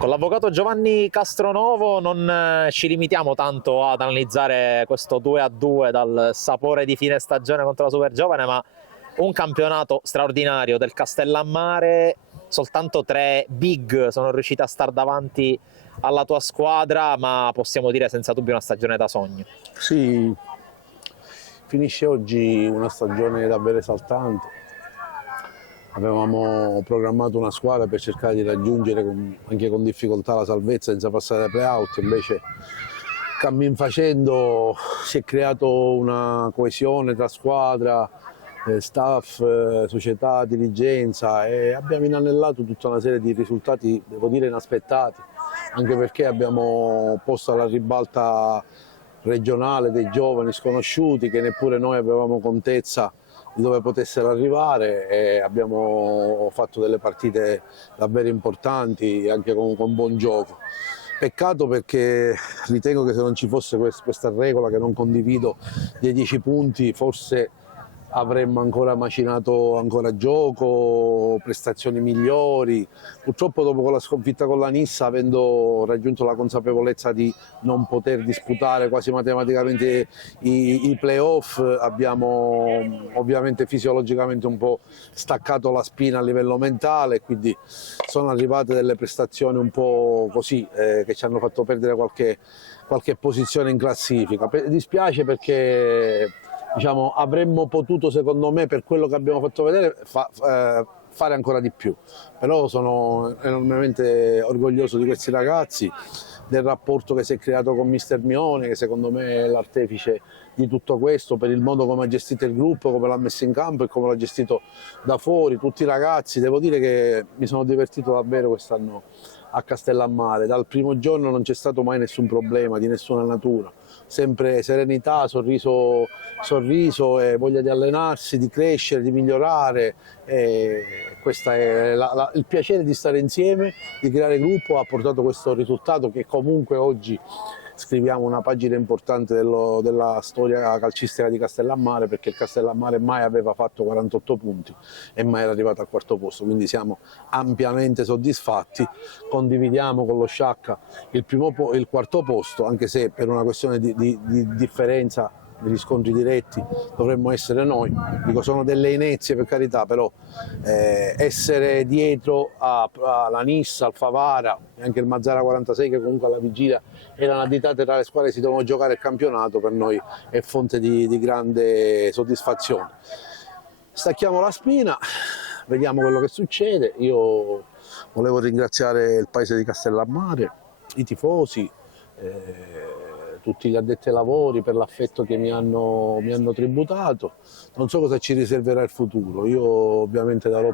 Con l'avvocato Giovanni Castronovo non ci limitiamo tanto ad analizzare questo 2-2 dal sapore di fine stagione contro la Supergiovane, ma un campionato straordinario del Castellammare. Soltanto 3 big sono riusciti a star davanti alla tua squadra, ma possiamo dire senza dubbio una stagione da sogno. Sì, finisce oggi una stagione davvero esaltante. Avevamo programmato una squadra per cercare di raggiungere anche con difficoltà la salvezza senza passare ai play-out, invece cammin facendo si è creato una coesione tra squadra, staff, società, dirigenza, e abbiamo inanellato tutta una serie di risultati, devo dire, inaspettati, anche perché abbiamo posto alla ribalta regionale dei giovani sconosciuti che neppure noi avevamo contezza di dove potessero arrivare, e abbiamo fatto delle partite davvero importanti anche con buon gioco. Peccato perché ritengo che se non ci fosse questa regola che non condivido dei 10 punti, forse avremmo ancora macinato ancora gioco, prestazioni migliori. Purtroppo dopo con la sconfitta con la Nissa, avendo raggiunto la consapevolezza di non poter disputare quasi matematicamente i playoff, abbiamo ovviamente fisiologicamente un po' staccato la spina a livello mentale, quindi sono arrivate delle prestazioni un po' così che ci hanno fatto perdere qualche posizione in classifica. Dispiace perché diciamo, avremmo potuto, secondo me, per quello che abbiamo fatto vedere, fare ancora di più. Però sono enormemente orgoglioso di questi ragazzi, del rapporto che si è creato con Mister Mione, che secondo me è l'artefice di tutto questo, per il modo come ha gestito il gruppo, come l'ha messo in campo e come l'ha gestito da fuori. Tutti i ragazzi, devo dire che mi sono divertito davvero quest'anno a Castellammare. Dal primo giorno non c'è stato mai nessun problema di nessuna natura, sempre serenità, sorriso e voglia di allenarsi, di crescere, di migliorare. E questo è il piacere di stare insieme, di creare gruppo, ha portato questo risultato che comunque oggi scriviamo una pagina importante della storia calcistica di Castellammare, perché il Castellammare mai aveva fatto 48 punti e mai era arrivato al quarto posto, quindi siamo ampiamente soddisfatti. Condividiamo con lo Sciacca il quarto posto, anche se per una questione di differenza degli scontri diretti dovremmo essere noi. Dico, sono delle inezie, per carità, però essere dietro alla Nissa, al Favara e anche il Mazzara 46, che comunque alla vigilia erano additate tra le squadre che si dovevano giocare il campionato, per noi è fonte di grande soddisfazione. Stacchiamo la spina, vediamo quello che succede. Io volevo ringraziare il paese di Castellammare, i tifosi, tutti gli addetti ai lavori per l'affetto che mi hanno tributato. Non so cosa ci riserverà il futuro. Io ovviamente darò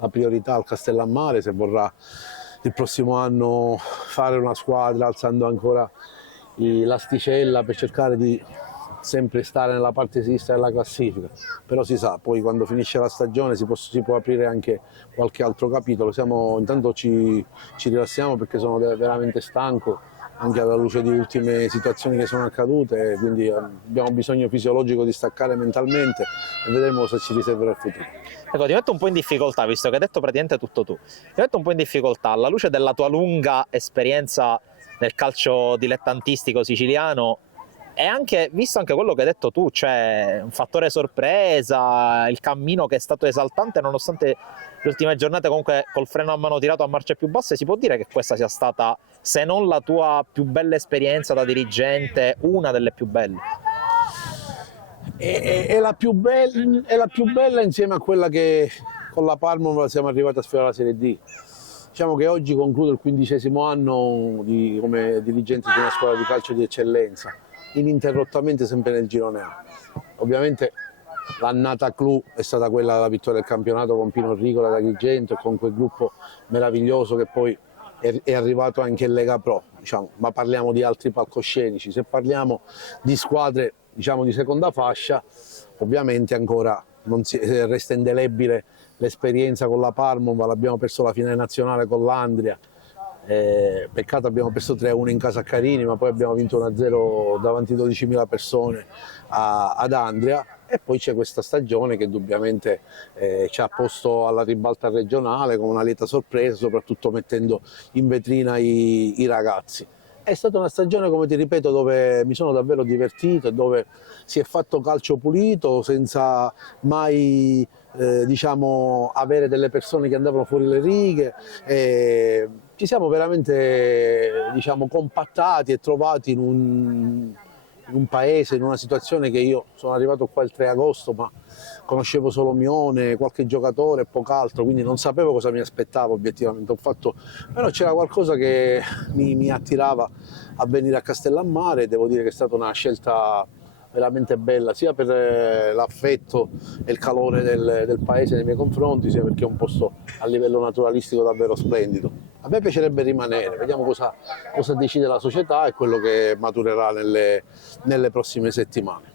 la priorità al Castellammare, se vorrà il prossimo anno fare una squadra alzando ancora l'asticella per cercare di sempre stare nella parte sinistra della classifica, però si sa, poi quando finisce la stagione si può aprire anche qualche altro capitolo. Intanto ci rilassiamo perché sono veramente stanco, anche alla luce di ultime situazioni che sono accadute, quindi abbiamo bisogno fisiologico di staccare mentalmente e vedremo cosa ci riserverà il futuro. Ecco, ti metto un po' in difficoltà, visto che hai detto praticamente tutto tu. Ti metto un po' in difficoltà alla luce della tua lunga esperienza nel calcio dilettantistico siciliano e anche visto anche quello che hai detto tu, cioè un fattore sorpresa, il cammino che è stato esaltante nonostante le ultime giornate comunque col freno a mano tirato a marce più basse. Si può dire che questa sia stata, se non la tua più bella esperienza da dirigente, una delle più belle? È la più bella insieme a quella che con la Parma siamo arrivati a sfiorare la Serie D. Diciamo che oggi concludo il 15° anno come dirigente di una squadra di calcio di eccellenza, ininterrottamente sempre nel girone A. Ovviamente l'annata clou è stata quella della vittoria del campionato con Pino Ricola da Agrigento e con quel gruppo meraviglioso che poi è arrivato anche in Lega Pro, diciamo. Ma parliamo di altri palcoscenici. Se parliamo di squadre, diciamo, di seconda fascia, ovviamente ancora resta indelebile l'esperienza con la Parma. L'abbiamo perso la finale nazionale con l'Andria, peccato abbiamo perso 3-1 in casa a Carini, ma poi abbiamo vinto 1-0 davanti a 12.000 persone ad Andria. E poi c'è questa stagione che indubbiamente ci ha posto alla ribalta regionale con una lieta sorpresa, soprattutto mettendo in vetrina i ragazzi. È stata una stagione, come ti ripeto, dove mi sono davvero divertito e dove si è fatto calcio pulito senza mai diciamo, avere delle persone che andavano fuori le righe. Ci siamo veramente diciamo, compattati e trovati in un paese, in una situazione che io sono arrivato qua il 3 agosto, ma conoscevo solo Mione, qualche giocatore e poco altro, quindi non sapevo cosa mi aspettavo obiettivamente. Però c'era qualcosa che mi attirava a venire a Castellammare e devo dire che è stata una scelta veramente bella, sia per l'affetto e il calore del paese nei miei confronti, sia perché è un posto a livello naturalistico davvero splendido. A me piacerebbe rimanere, vediamo cosa decide la società e quello che maturerà nelle prossime settimane.